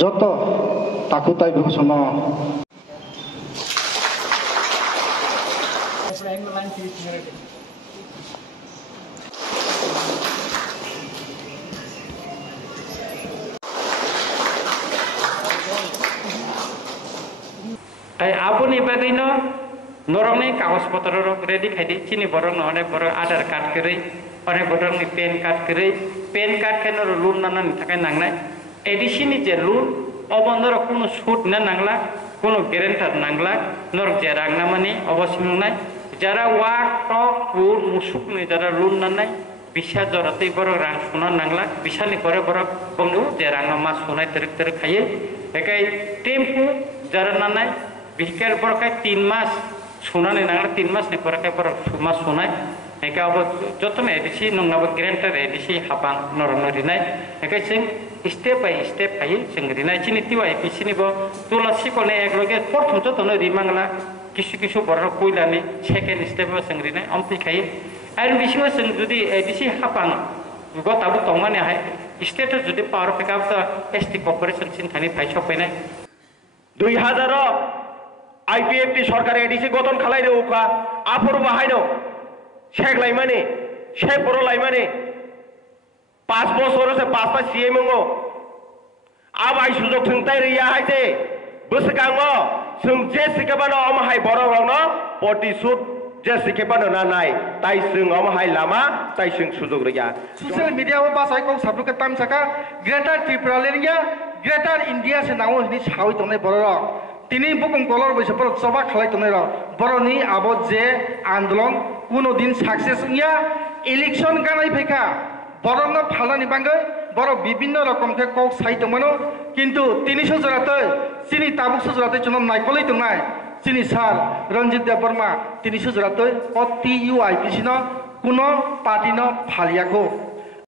যত তাকুতাই বিভূষণ তাই আপনি বাদিনো নরংনি কাগজপত্র রেডি খাইদি চিনি বরং অনেক বড় আধার কার্ড করে অনেক বড় পেন কার্ড করে পেন কার্ড কেন লোন নানানি থাকায় নাংনায় এডিসিনি যে লোন অবন্ধর কোনো সুদ না নাংলা কোনো গ্যারেন্টার নাংলা নর যে রাংনামানি অবশ্যই নাই যারা ওয়াক টক পুর মুসুকনি যারা লোন নানায় বিশা জরাতেই বড় রাং শোনা নাংলা বিশানি করে বড় বন্ধু যে রাংনা মাছ শোনায় তেরক তেরক খাইয়ে একাই টেম্পু যারা নানায় বিকার বড়কায় 3 মাস শোনানি নাংলা 3 মাস নি বড়কায় বড় মাস শোনায় একা অব যতনে এডিসি নংনাবো গ্যারেন্টার এডিসি হাপাং নরনরিনায় একাই जों स्टेप बाय स्टेप फायो जों रिनाय चिनि तिवाय बिसिनिबो तुलसी कोने एकलगे प्रथम जतनो रिमांगला किसु किसु बर कोइलानि सेकेन्ड स्टेपबो जों रिनाय अम्पि खायो आरो बिसिबो जों जुदि एडिसि हापां गताबो तंमाने हाय स्टेट जुदि पावर पिकअप त एसटी कर्पोरेशन सिन थानि फाइसो फैनाय 2000 आईपीएफटी सरकार एडिसि गठन खालायनो उखा आफर बाहायनो शेख लाइमाने शेख बर लाइमाने 5 বছর से 5টা सीएम मंगो अब आई सुजोग थंगताय रिया हायते बोसगांगो जों जे सिकेबानो अमहाय बर रंनो प्रतिशुद जे सिकेबानो ना नाय ताइ जों अमहाय लामा ताइ जों सुजोग रिया सोशल मीडिया वो बासाय को साबुके ताम सका ग्रेटर त्रिपुरा लेनिया ग्रेटर इंडिया से नाओ नि सावै तने बर তিনি বুকুম কলর বৈছে পর সভা খালাই তনে বরনি আবদ যে আন্দোলন কোনো দিন সাকসেস ইয়া ইলেকশন গানাই ফেকা বরং ফালানি বাঙ্গে বড় বিভিন্ন রকম কে কক সাইতমনো কিন্তু 300 জরাতে চিনি তাবুকসো জরাতে চুন নাইকলাই তো নাই চিনি স্যার রঞ্জিত দেব বর্মা 300 জরাতে অতি ইউআইপিসি ন কোনো পার্টি ন ফালিয়াকো